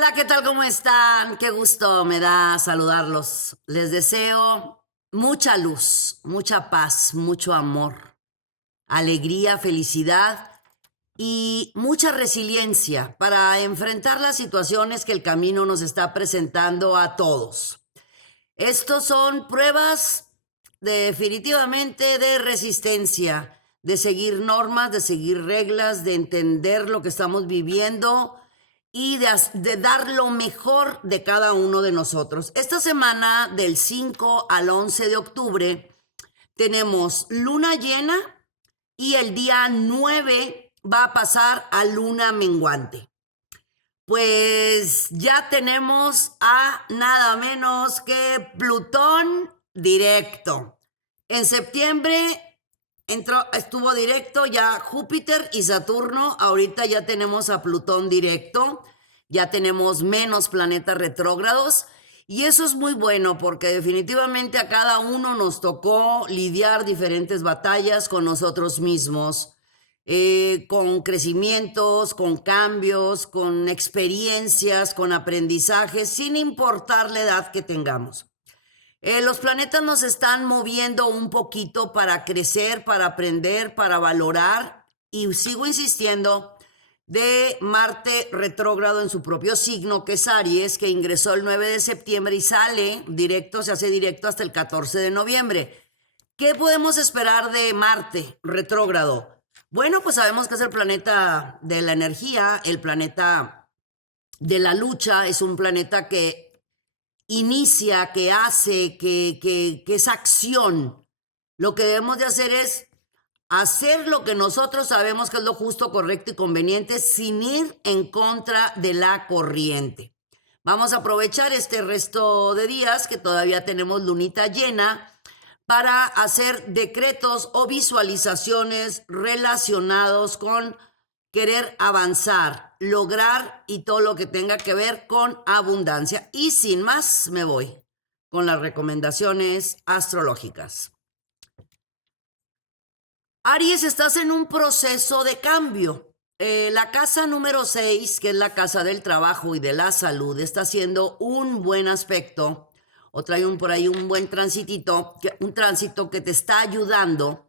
Hola, ¿qué tal? ¿Cómo están? Qué gusto me da saludarlos. Les deseo mucha luz, mucha paz, mucho amor, alegría, felicidad y mucha resiliencia para enfrentar las situaciones que el camino nos está presentando a todos. Estos son pruebas definitivamente de resistencia, de seguir normas, de seguir reglas, de entender lo que estamos viviendo y de dar lo mejor de cada uno de nosotros. Esta semana del 5 al 11 de octubre tenemos luna llena y el día 9 va a pasar a luna menguante. Pues ya tenemos a nada menos que Plutón directo. En septiembre estuvo directo ya Júpiter y Saturno. Ahorita ya tenemos a Plutón directo. Ya tenemos menos planetas retrógrados. Y eso es muy bueno porque definitivamente a cada uno nos tocó lidiar diferentes batallas con nosotros mismos, con crecimientos, con cambios, con experiencias, con aprendizajes, sin importar la edad que tengamos. Los planetas nos están moviendo un poquito para crecer, para aprender, para valorar, y sigo insistiendo de Marte retrógrado en su propio signo, que es Aries, que ingresó el 9 de septiembre y sale directo, se hace directo hasta el 14 de noviembre. ¿Qué podemos esperar de Marte retrógrado? Bueno, pues sabemos que es el planeta de la energía, el planeta de la lucha, es un planeta que inicia, que hace, que es acción. Lo que debemos de hacer es hacer lo que nosotros sabemos que es lo justo, correcto y conveniente sin ir en contra de la corriente. Vamos a aprovechar este resto de días que todavía tenemos lunita llena para hacer decretos o visualizaciones relacionados con querer avanzar, lograr y todo lo que tenga que ver con abundancia. Y sin más, me voy con las recomendaciones astrológicas. Aries, estás en un proceso de cambio. La casa número 6, que es la casa del trabajo y de la salud, está haciendo un buen aspecto o trae por ahí un buen un tránsito que te está ayudando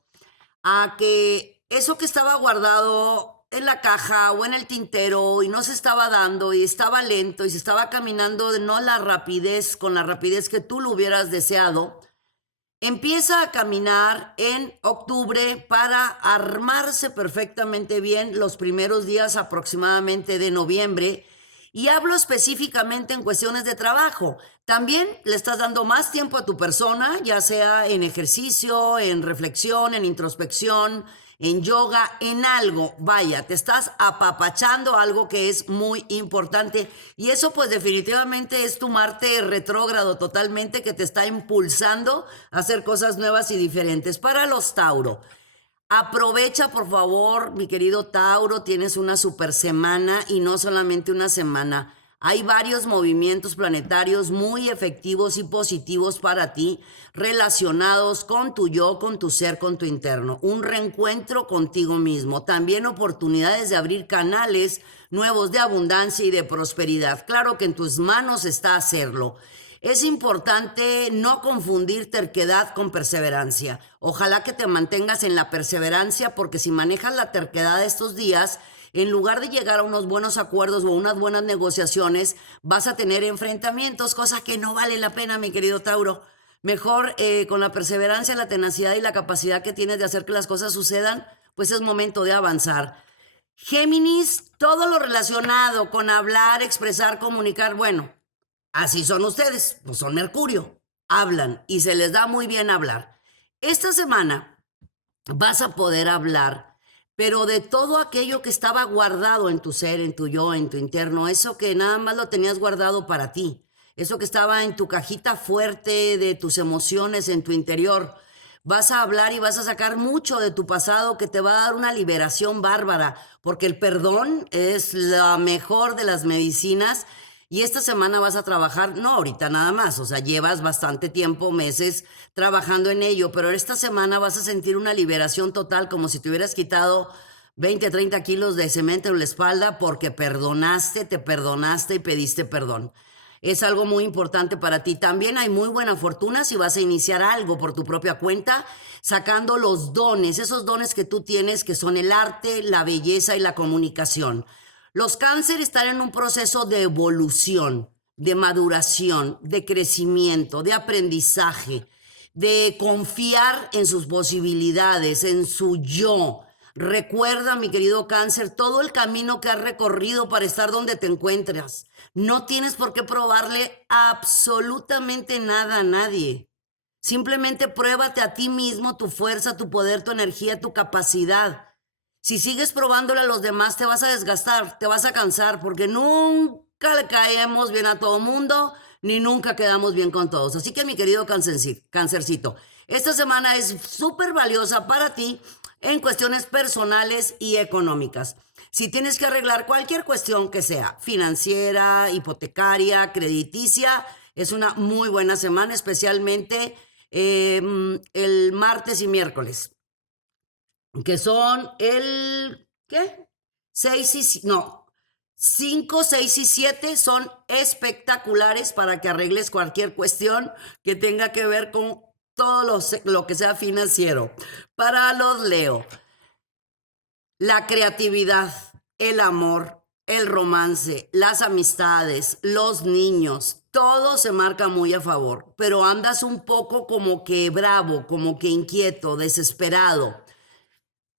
a que eso que estaba guardado en la caja o en el tintero y no se estaba dando y estaba lento y se estaba caminando no la rapidez, con la rapidez que tú lo hubieras deseado, empieza a caminar en octubre para armarse perfectamente bien los primeros días aproximadamente de noviembre. Y hablo específicamente en cuestiones de trabajo. También le estás dando más tiempo a tu persona, ya sea en ejercicio, en reflexión, en introspección, en yoga, en algo. Vaya, te estás apapachando algo que es muy importante. Y eso pues definitivamente es tu Marte retrógrado totalmente que te está impulsando a hacer cosas nuevas y diferentes. Para los Tauro. Aprovecha, por favor, mi querido Tauro, tienes una super semana y no solamente una semana. Hay varios movimientos planetarios muy efectivos y positivos para ti, relacionados con tu yo, con tu ser, con tu interno. Un reencuentro contigo mismo. También oportunidades de abrir canales nuevos de abundancia y de prosperidad. Claro que en tus manos está hacerlo. Es importante no confundir terquedad con perseverancia. Ojalá que te mantengas en la perseverancia porque si manejas la terquedad estos días, en lugar de llegar a unos buenos acuerdos o unas buenas negociaciones, vas a tener enfrentamientos, cosa que no vale la pena, mi querido Tauro. Mejor con la perseverancia, la tenacidad y la capacidad que tienes de hacer que las cosas sucedan, pues es momento de avanzar. Géminis, todo lo relacionado con hablar, expresar, comunicar, bueno. Así son ustedes, pues son Mercurio, hablan y se les da muy bien hablar. Esta semana vas a poder hablar, pero de todo aquello que estaba guardado en tu ser, en tu yo, en tu interno, eso que nada más lo tenías guardado para ti, eso que estaba en tu cajita fuerte de tus emociones, en tu interior. Vas a hablar y vas a sacar mucho de tu pasado que te va a dar una liberación bárbara, porque el perdón es la mejor de las medicinas. Y esta semana vas a trabajar, no ahorita nada más, o sea, llevas bastante tiempo, meses trabajando en ello, pero esta semana vas a sentir una liberación total, como si te hubieras quitado 20, 30 kilos de cemento en la espalda porque perdonaste, te perdonaste y pediste perdón. Es algo muy importante para ti. También hay muy buena fortuna si vas a iniciar algo por tu propia cuenta, sacando los dones, esos dones que tú tienes, que son el arte, la belleza y la comunicación. Los cánceres están en un proceso de evolución, de maduración, de crecimiento, de aprendizaje, de confiar en sus posibilidades, en su yo. Recuerda, mi querido cáncer, todo el camino que has recorrido para estar donde te encuentras. No tienes por qué probarle absolutamente nada a nadie. Simplemente pruébate a ti mismo tu fuerza, tu poder, tu energía, tu capacidad. Si sigues probándole a los demás, te vas a desgastar, te vas a cansar, porque nunca le caemos bien a todo mundo, ni nunca quedamos bien con todos. Así que, mi querido cancercito, esta semana es súper valiosa para ti en cuestiones personales y económicas. Si tienes que arreglar cualquier cuestión que sea financiera, hipotecaria, crediticia, es una muy buena semana, especialmente el martes y miércoles, que son ¿qué? 5, 6 y 7 son espectaculares para que arregles cualquier cuestión que tenga que ver con todo lo que sea financiero. Para los Leo, la creatividad, el amor, el romance, las amistades, los niños, todo se marca muy a favor, pero andas un poco como que bravo, como que inquieto, desesperado.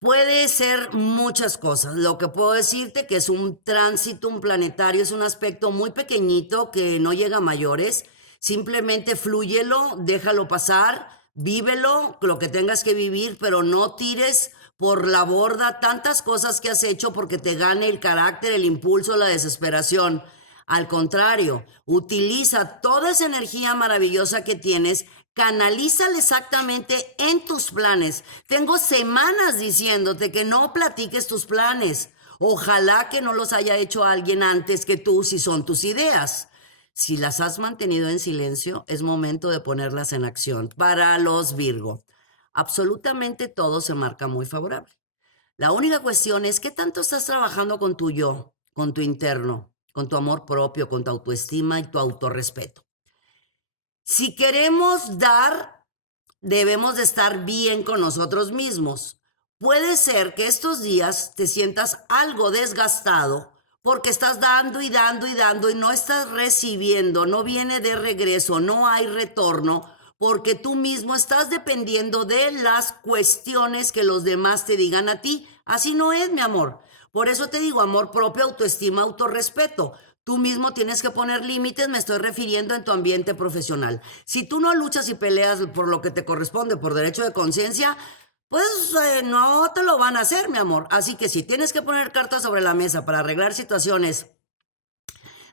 Puede ser muchas cosas. Lo que puedo decirte que es un tránsito, un planetario, es un aspecto muy pequeñito que no llega a mayores. Simplemente flúyelo, déjalo pasar, vívelo, lo que tengas que vivir, pero no tires por la borda tantas cosas que has hecho porque te gane el carácter, el impulso, la desesperación. Al contrario, utiliza toda esa energía maravillosa que tienes, canalízala exactamente en tus planes. Tengo semanas diciéndote que no platiques tus planes. Ojalá que no los haya hecho alguien antes que tú si son tus ideas. Si las has mantenido en silencio, es momento de ponerlas en acción. Para los Virgo, absolutamente todo se marca muy favorable. La única cuestión es qué tanto estás trabajando con tu yo, con tu interno, con tu amor propio, con tu autoestima y tu autorrespeto. Si queremos dar, debemos de estar bien con nosotros mismos. Puede ser que estos días te sientas algo desgastado porque estás dando y dando y dando y no estás recibiendo, no viene de regreso, no hay retorno, porque tú mismo estás dependiendo de las cuestiones que los demás te digan a ti. Así no es, mi amor. Por eso te digo, amor propio, autoestima, autorrespeto. Tú mismo tienes que poner límites, me estoy refiriendo en tu ambiente profesional. Si tú no luchas y peleas por lo que te corresponde, por derecho de conciencia, pues no te lo van a hacer, mi amor. Así que si tienes que poner cartas sobre la mesa para arreglar situaciones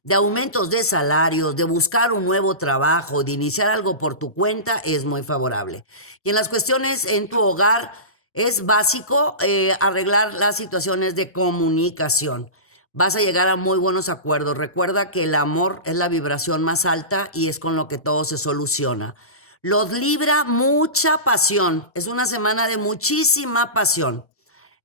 de aumentos de salarios, de buscar un nuevo trabajo, de iniciar algo por tu cuenta, es muy favorable. Y en las cuestiones en tu hogar, es básico arreglar las situaciones de comunicación. Vas a llegar a muy buenos acuerdos. Recuerda que el amor es la vibración más alta y es con lo que todo se soluciona. Los Libra, mucha pasión. Es una semana de muchísima pasión.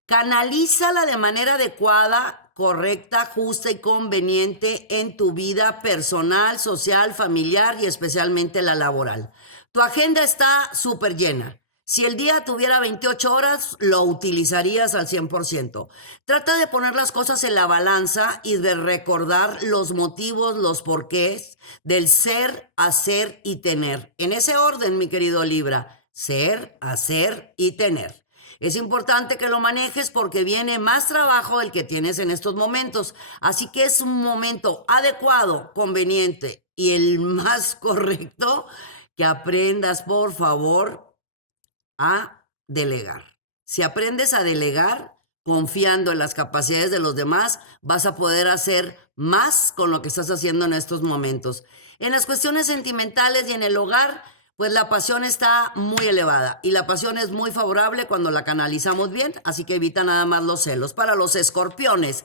Canalízala de manera adecuada, correcta, justa y conveniente en tu vida personal, social, familiar y especialmente la laboral. Tu agenda está súper llena. Si el día tuviera 28 horas, lo utilizarías al 100%. Trata de poner las cosas en la balanza y de recordar los motivos, los porqués del ser, hacer y tener. En ese orden, mi querido Libra, ser, hacer y tener. Es importante que lo manejes porque viene más trabajo el que tienes en estos momentos. Así que es un momento adecuado, conveniente y el más correcto que aprendas, por favor, a delegar. Si aprendes a delegar, confiando en las capacidades de los demás, vas a poder hacer más con lo que estás haciendo en estos momentos. En las cuestiones sentimentales y en el hogar, pues la pasión está muy elevada y la pasión es muy favorable cuando la canalizamos bien, así que evita nada más los celos. Para los escorpiones,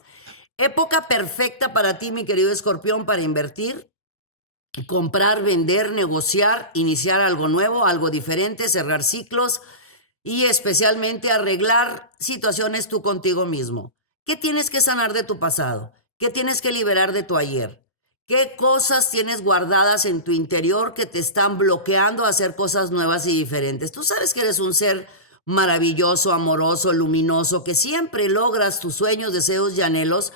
época perfecta para ti, mi querido escorpión, para invertir, comprar, vender, negociar, iniciar algo nuevo, algo diferente, cerrar ciclos. y especialmente arreglar situaciones tú contigo mismo. ¿Qué tienes que sanar de tu pasado? ¿Qué tienes que liberar de tu ayer? ¿Qué cosas tienes guardadas en tu interior que te están bloqueando a hacer cosas nuevas y diferentes? Tú sabes que eres un ser maravilloso, amoroso, luminoso, que siempre logras tus sueños, deseos y anhelos.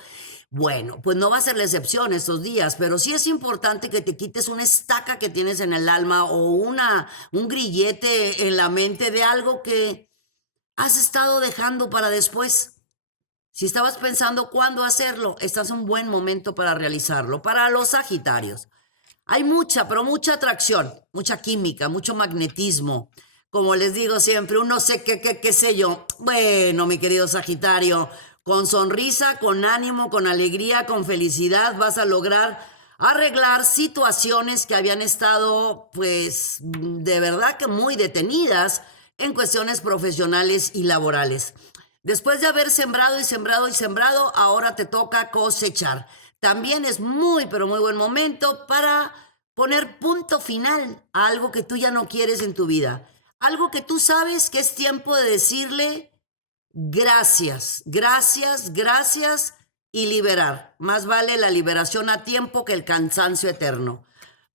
Bueno, pues no va a ser la excepción estos días, pero sí es importante que te quites una estaca que tienes en el alma o un grillete en la mente de algo que has estado dejando para después. Si estabas pensando cuándo hacerlo, estás en un buen momento para realizarlo. Para los Sagitarios, hay mucha, pero mucha atracción, mucha química, mucho magnetismo. Como les digo siempre, un no sé qué sé yo. Bueno, mi querido Sagitario, con sonrisa, con ánimo, con alegría, con felicidad, vas a lograr arreglar situaciones que habían estado, pues, de verdad que muy detenidas en cuestiones profesionales y laborales. Después de haber sembrado y sembrado y sembrado, ahora te toca cosechar. También es muy, pero muy buen momento para poner punto final a algo que tú ya no quieres en tu vida. Algo que tú sabes que es tiempo de decirle gracias, gracias, gracias y liberar. Más vale la liberación a tiempo que el cansancio eterno.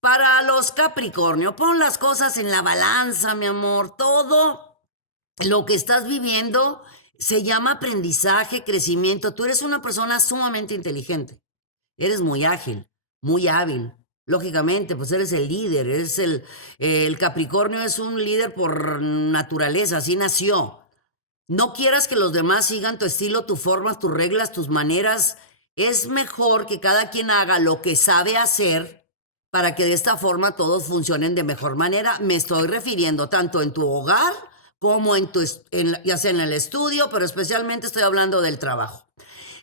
Para los Capricornio, pon las cosas en la balanza, mi amor. Todo lo que estás viviendo se llama aprendizaje, crecimiento. Tú eres una persona sumamente inteligente. Eres muy ágil, muy hábil. Lógicamente, pues eres el líder, el Capricornio es un líder por naturaleza, así nació. No quieras que los demás sigan tu estilo, tu forma, tus reglas, tus maneras. Es mejor que cada quien haga lo que sabe hacer para que de esta forma todos funcionen de mejor manera. Me estoy refiriendo tanto en tu hogar como ya sea en el estudio, pero especialmente estoy hablando del trabajo.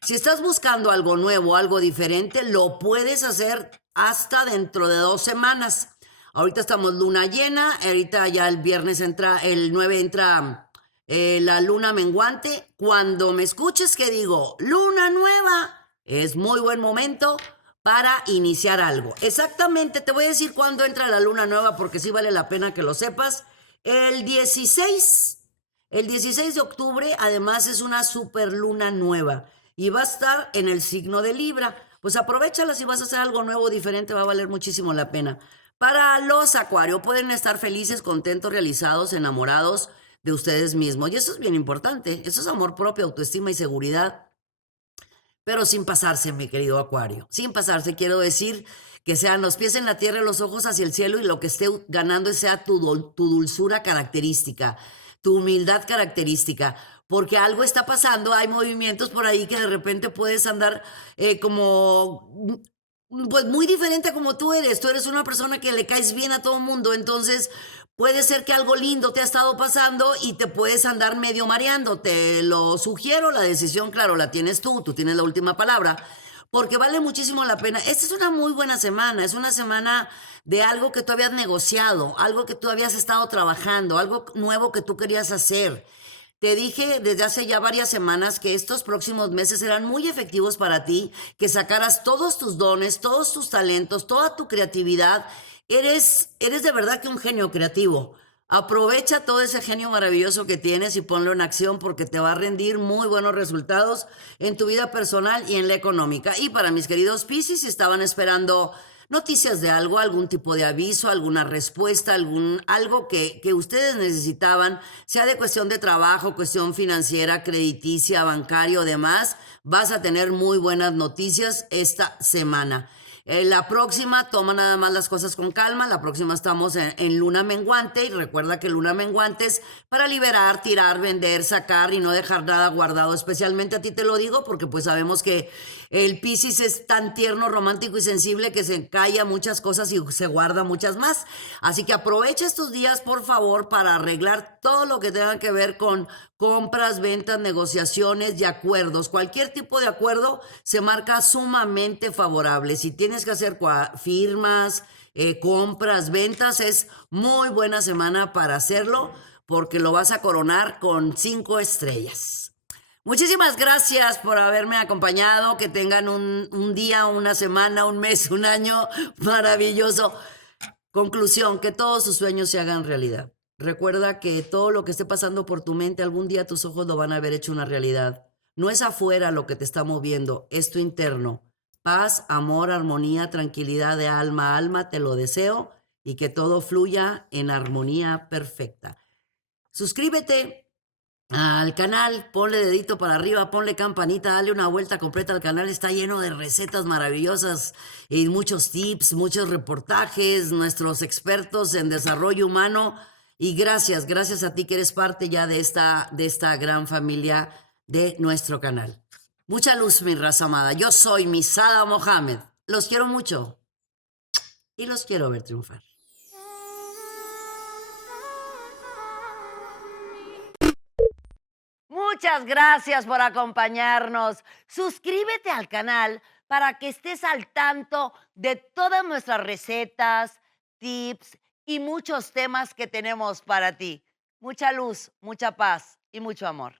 Si estás buscando algo nuevo, algo diferente, lo puedes hacer hasta dentro de 2 semanas. Ahorita estamos luna llena, ahorita ya el viernes entra, el 9 entra la luna menguante. Cuando me escuches que digo luna nueva, es muy buen momento para iniciar algo. Exactamente, te voy a decir cuándo entra la luna nueva porque sí vale la pena que lo sepas. El 16, el 16 de octubre además es una super luna nueva y va a estar en el signo de Libra. Pues aprovechala si vas a hacer algo nuevo, diferente, va a valer muchísimo la pena. Para los Acuario, pueden estar felices, contentos, realizados, enamorados de ustedes mismos. Y eso es bien importante. Eso es amor propio, autoestima y seguridad. Pero sin pasarse, mi querido Acuario. Sin pasarse, quiero decir que sean los pies en la tierra y los ojos hacia el cielo y lo que esté ganando sea tu dulzura característica, tu humildad característica. Porque algo está pasando, hay movimientos por ahí que de repente puedes andar pues muy diferente a como tú eres. Tú eres una persona que le caes bien a todo el mundo, entonces puede ser que algo lindo te ha estado pasando y te puedes andar medio mareando. Te lo sugiero, la decisión, claro, la tienes tú tienes la última palabra, porque vale muchísimo la pena. Esta es una muy buena semana, es una semana de algo que tú habías negociado, algo que tú habías estado trabajando, algo nuevo que tú querías hacer. Te dije desde hace ya varias semanas que estos próximos meses eran muy efectivos para ti, que sacaras todos tus dones, todos tus talentos, toda tu creatividad. Eres de verdad que un genio creativo. Aprovecha todo ese genio maravilloso que tienes y ponlo en acción porque te va a rendir muy buenos resultados en tu vida personal y en la económica. Y para mis queridos Piscis, si estaban esperando noticias de algo, algún tipo de aviso, alguna respuesta, algo que ustedes necesitaban, sea de cuestión de trabajo, cuestión financiera, crediticia, bancario o demás, vas a tener muy buenas noticias esta semana. La próxima, toma nada más las cosas con calma. La próxima estamos en luna menguante y recuerda que luna menguante es para liberar, tirar, vender, sacar y no dejar nada guardado. Especialmente a ti te lo digo porque pues sabemos que el Piscis es tan tierno, romántico y sensible que se calla muchas cosas y se guarda muchas más. Así que aprovecha estos días, por favor, para arreglar todo lo que tenga que ver con compras, ventas, negociaciones y acuerdos. Cualquier tipo de acuerdo se marca sumamente favorable. Si tienes que hacer firmas, compras, ventas, es muy buena semana para hacerlo porque lo vas a coronar con 5 estrellas. Muchísimas gracias por haberme acompañado. Que tengan un día, una semana, un mes, un año maravilloso. Conclusión, que todos sus sueños se hagan realidad. Recuerda que todo lo que esté pasando por tu mente, algún día tus ojos lo van a haber hecho una realidad. No es afuera lo que te está moviendo, es tu interno. Paz, amor, armonía, tranquilidad de alma a alma, te lo deseo y que todo fluya en armonía perfecta. Suscríbete al canal, ponle dedito para arriba, ponle campanita, dale una vuelta completa al canal, está lleno de recetas maravillosas y muchos tips, muchos reportajes, nuestros expertos en desarrollo humano y gracias a ti que eres parte ya de esta gran familia de nuestro canal. Mucha luz, mi raza amada. Yo soy Misada Mohamed. Los quiero mucho y los quiero ver triunfar. Muchas gracias por acompañarnos. Suscríbete al canal para que estés al tanto de todas nuestras recetas, tips y muchos temas que tenemos para ti. Mucha luz, mucha paz y mucho amor.